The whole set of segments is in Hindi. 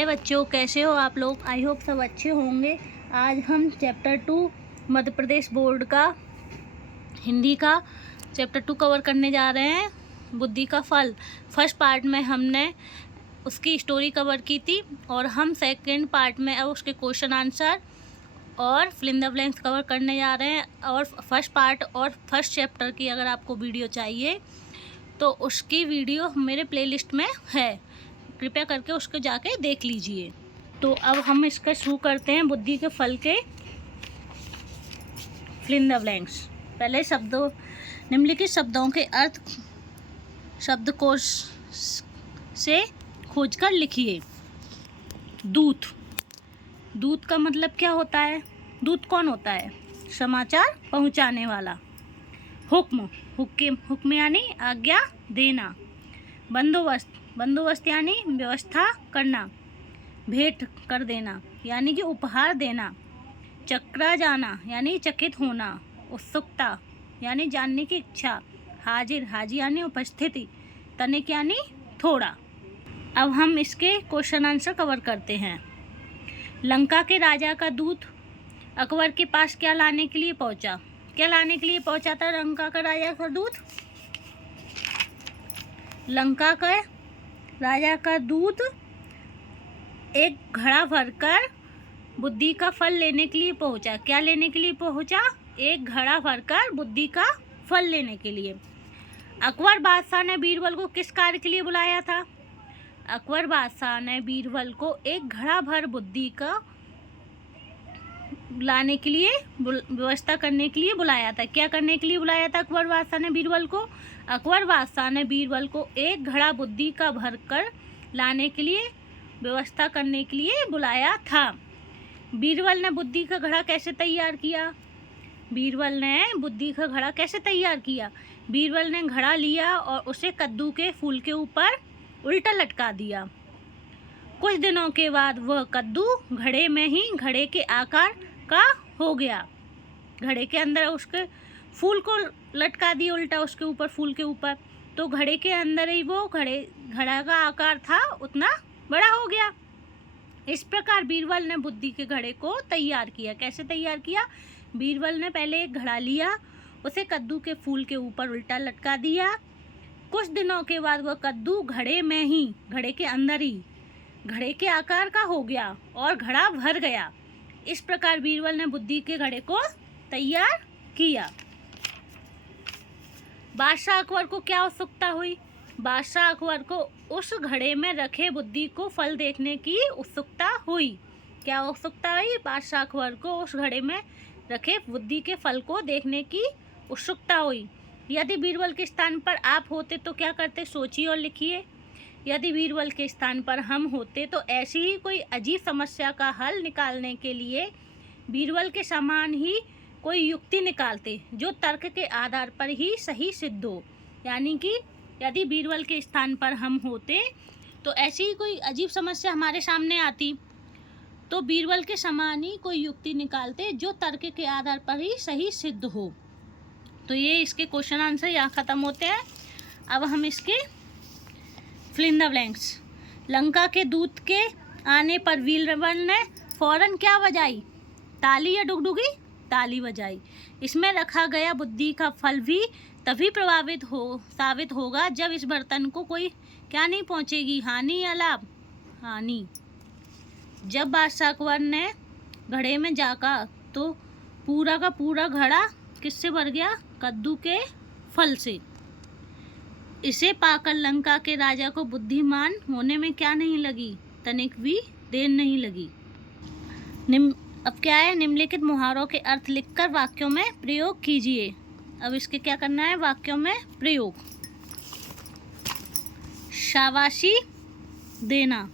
हाय बच्चों, कैसे हो आप लोग। आई होप सब अच्छे होंगे। आज हम चैप्टर 2 मध्य प्रदेश बोर्ड का हिंदी का चैप्टर 2 कवर करने जा रहे हैं। बुद्धि का फल। फर्स्ट पार्ट में हमने उसकी स्टोरी कवर की थी और हम सेकंड पार्ट में अब उसके क्वेश्चन आंसर और fill in the blanks cover करने जा रहे हैं। और फर्स्ट पार्ट और फर्स्ट चैप्टर की अगर आपको वीडियो चाहिए तो उसकी वीडियो मेरे प्लेलिस्ट में है, कृपया करके उसको जाके देख लीजिए। तो अब हम इसका शुरू करते हैं बुद्धि के फल के फिल इन द ब्लैंक्स। पहले शब्दों निम्नलिखित शब्दों के अर्थ शब्दकोश से खोजकर लिखिए। दूत। दूत का मतलब क्या होता है? दूत कौन होता है? समाचार पहुंचाने वाला। हुक्म। हुक्म यानी आज्ञा देना। बंदोबस्त। बंदोबस्त यानी व्यवस्था करना। भेंट कर देना यानी कि उपहार देना। चकरा जाना यानी चकित होना। उत्सुकता यानी जानने की इच्छा। हाजिर। हाजिर यानी उपस्थिति। तनिक यानी थोड़ा। अब हम इसके क्वेश्चन आंसर कवर करते हैं। लंका के राजा का दूत अकबर के पास क्या लाने के लिए पहुंचा? क्या लाने के लिए पहुंचा था लंका का राजा का दूत? लंका का राजा का दूत एक घड़ा भरकर बुद्धि का फल लेने के लिए पहुंचा। क्या लेने के लिए पहुंचा? एक घड़ा भरकर बुद्धि का फल लेने के लिए। अकबर बादशाह ने बीरबल को किस कार्य के लिए बुलाया था? अकबर बादशाह ने बीरबल को एक घड़ा भर बुद्धि का लाने के लिए व्यवस्था करने के लिए बुलाया था। क्या करने के लिए बुलाया था अकबर बादशाह ने बीरबल को? अकबर बादशाह ने बीरबल को एक घड़ा बुद्धि का भरकर लाने के लिए व्यवस्था करने के लिए बुलाया था। बीरबल ने बुद्धि का घड़ा कैसे तैयार किया? बीरबल ने बुद्धि का घड़ा कैसे तैयार किया? बीरबल ने घड़ा लिया और उसे कद्दू के फूल के ऊपर उल्टा लटका दिया। कुछ दिनों के बाद वह कद्दू घड़े में ही घड़े के आकार का हो गया। घड़े के अंदर उसके फूल को लटका दिया उल्टा उसके ऊपर, फूल के ऊपर, तो घड़े के अंदर ही वो घड़ा का आकार था उतना बड़ा हो गया। इस प्रकार बीरबल ने बुद्धि के घड़े को तैयार किया। कैसे तैयार किया? बीरबल ने पहले एक घड़ा लिया, उसे कद्दू के फूल के ऊपर उल्टा लटका दिया। कुछ दिनों के बाद वह कद्दू घड़े में ही, घड़े के अंदर ही घड़े के आकार का हो गया और घड़ा भर गया। इस प्रकार बीरबल ने बुद्धि के घड़े को तैयार किया। बादशाह अकबर को क्या उत्सुकता हुई? बादशाह अकबर को उस घड़े में रखे बुद्धि को फल देखने की उत्सुकता हुई। क्या उत्सुकता हुई? बादशाह अकबर को उस घड़े में रखे बुद्धि के फल को देखने की उत्सुकता हुई। यदि बीरबल के स्थान पर आप होते तो क्या करते? सोचिए और लिखिए। यदि बीरबल के स्थान पर हम होते तो ऐसी ही कोई अजीब समस्या का हल निकालने के लिए बीरबल के समान ही कोई युक्ति निकालते जो तर्क के आधार पर ही सही सिद्ध हो। यानी कि यदि बीरबल के स्थान पर हम होते तो ऐसी ही कोई अजीब समस्या हमारे सामने आती तो बीरबल के समान ही कोई युक्ति निकालते जो तर्क के आधार पर ही सही सिद्ध हो। तो ये इसके क्वेश्चन आंसर यहाँ ख़त्म होते हैं। अब हम इसके fill in the blanks. Lanka के दूत के आने पर बीरबल ने फौरन क्या बजाई? ताली या डुगडुगी? ताली बजाई। इसमें रखा गया बुद्धि का फल भी तभी साबित होगा जब इस बर्तन को कोई क्या नहीं पहुंचेगी? हानि या लाभ? हानि। जब बादशाह अकबर ने घड़े में झांका तो पूरा का पूरा घड़ा किससे भर गया? कद्दू के फल से। इसे पाकर लंका के राजा को बुद्धिमान होने में क्या नहीं लगी? तनिक भी देर नहीं लगी। अब क्या है? निम्नलिखित मुहावरों के अर्थ लिखकर वाक्यों में प्रयोग कीजिए। अब इसके क्या करना है? वाक्यों में प्रयोग। शाबाशी देना।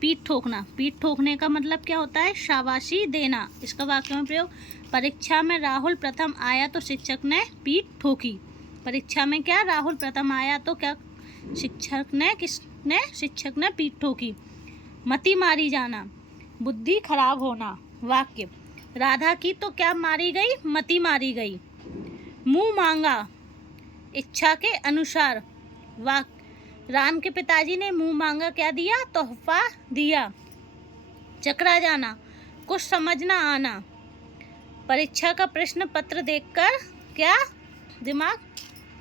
पीठ ठोकना। पीठ ठोकने का मतलब क्या होता है? शाबाशी देना। इसका वाक्यों में प्रयोग। परीक्षा में राहुल प्रथम आया तो शिक्षक ने पीठ ठोकी। परीक्षा में क्या? राहुल प्रथम आया तो क्या शिक्षक ने पीठ ठोकी। मती मारी जाना। बुद्धि खराब होना। वाक्य। राधा की तो क्या मारी गई? मती मारी गई। मुंह मांगा। इच्छा के अनुसार। वाक्य। राम के पिताजी ने मुंह मांगा क्या दिया? तोहफा दिया। चकरा जाना, कुछ समझ ना आना। परीक्षा का प्रश्न पत्र देखकर क्या दिमाग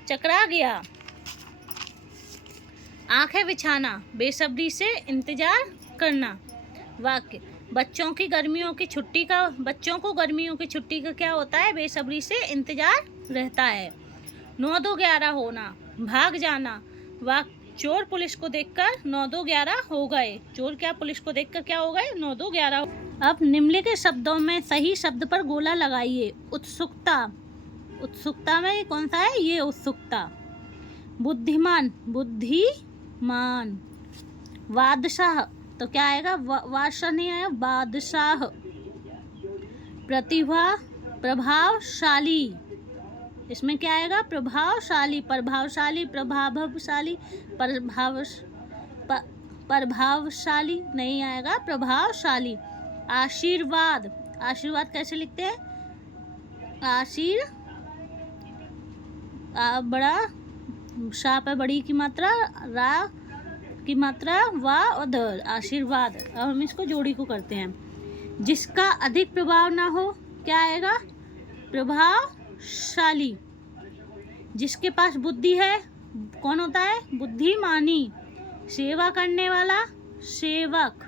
चकरा गया। आंखें बिछाना, बेसब्री से इंतजार करना। वाक्य, बच्चों को गर्मियों की छुट्टी का क्या होता है? बेसब्री से इंतजार रहता है। 9-2-11 होना, भाग जाना। वाक्य, चोर पुलिस को देखकर 9-2-11 हो गए। चोर क्या पुलिस को देखकर क्या हो गए? 9-2-11। अब निम्नलिखित शब्दों में सही शब्द पर गोला लगाइए। उत्सुकता, उत्सुकता में कौन सा है? ये उत्सुकता। बुद्धिमान, बुद्धिमान। बादशाह, तो क्या आएगा? बादशाह नहीं आएगा, बादशाह। प्रतिभा, प्रभावशाली, इसमें क्या आएगा? प्रभावशाली, प्रभावशाली, प्रभावशाली, प्रभावशाली नहीं आएगा, प्रभावशाली। आशीर्वाद, आशीर्वाद कैसे लिखते हैं? बड़ा शा पे बड़ी की मात्रा, रा की मात्रा, वा और ध, आशीर्वाद। अब हम इसको जोड़ी को करते हैं। जिसका अधिक प्रभाव ना हो, क्या आएगा? प्रभावशाली। जिसके पास बुद्धि है, कौन होता है? बुद्धिमानी। सेवा करने वाला, सेवक।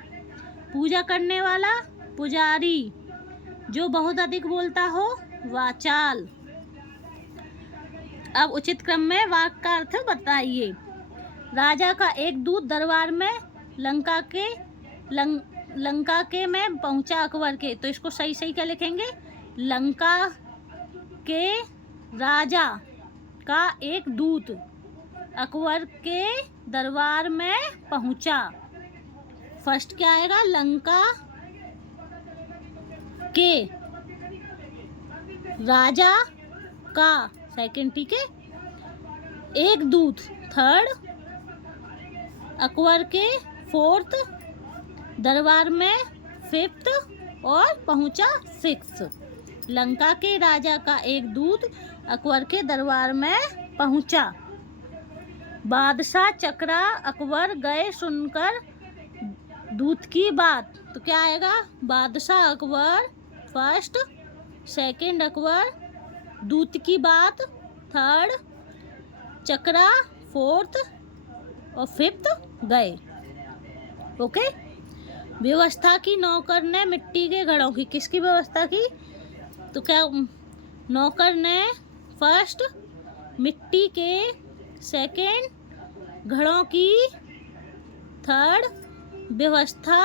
पूजा करने वाला, पुजारी। जो बहुत अधिक बोलता हो, वाचाल। अब उचित क्रम में वाक्य का अर्थ बताइए। राजा का एक दूत दरबार में लंका के में पहुंचा अकबर के, तो इसको सही सही क्या लिखेंगे? लंका के राजा का एक दूत अकबर के दरबार में पहुंचा। फर्स्ट क्या आएगा? लंका के राजा का, सेकंड, ठीक है। एक दूत, थर्ड। अकबर के, फोर्थ। दरबार में, फिफ्थ। और पहुंचा, सिक्स्थ। लंका के राजा का एक दूत अकबर के दरबार में पहुंचा। बादशाह चकरा अकबर गए सुनकर दूत की बात, तो क्या आएगा? बादशाह अकबर फर्स्ट, सेकंड अकबर, दूत की बात थर्ड, चकरा फोर्थ और फिफ्थ गए। ओके। व्यवस्था की, नौकर ने मिट्टी के घड़ों की, किसकी व्यवस्था की? तो क्या नौकर ने फर्स्ट मिट्टी के, सेकंड घड़ों की, थर्ड व्यवस्था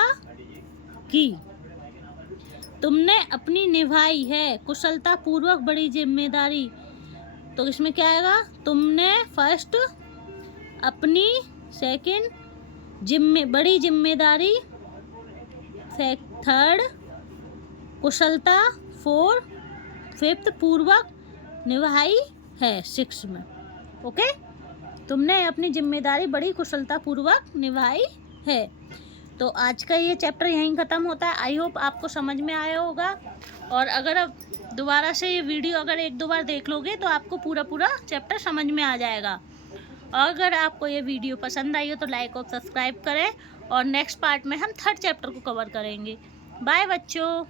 की। तुमने अपनी निभाई है कुशलता पूर्वक बड़ी जिम्मेदारी, तो इसमें क्या आएगा? तुमने फर्स्ट अपनी, सेकंड बड़ी जिम्मेदारी, थर्ड कुशलता, फोर फिफ्थ पूर्वक निभाई है, सिक्स में। ओके। तुमने अपनी जिम्मेदारी बड़ी कुशलता पूर्वक निभाई है। तो आज का ये चैप्टर यहीं ख़त्म होता है। आई होप आपको समझ में आया होगा। और अगर अब दोबारा से ये वीडियो अगर 1-2 बार देख लोगे तो आपको पूरा चैप्टर समझ में आ जाएगा। और अगर आपको ये वीडियो पसंद आई हो तो लाइक और सब्सक्राइब करें। और नेक्स्ट पार्ट में हम 3rd चैप्टर को कवर करेंगे। बाय बच्चों।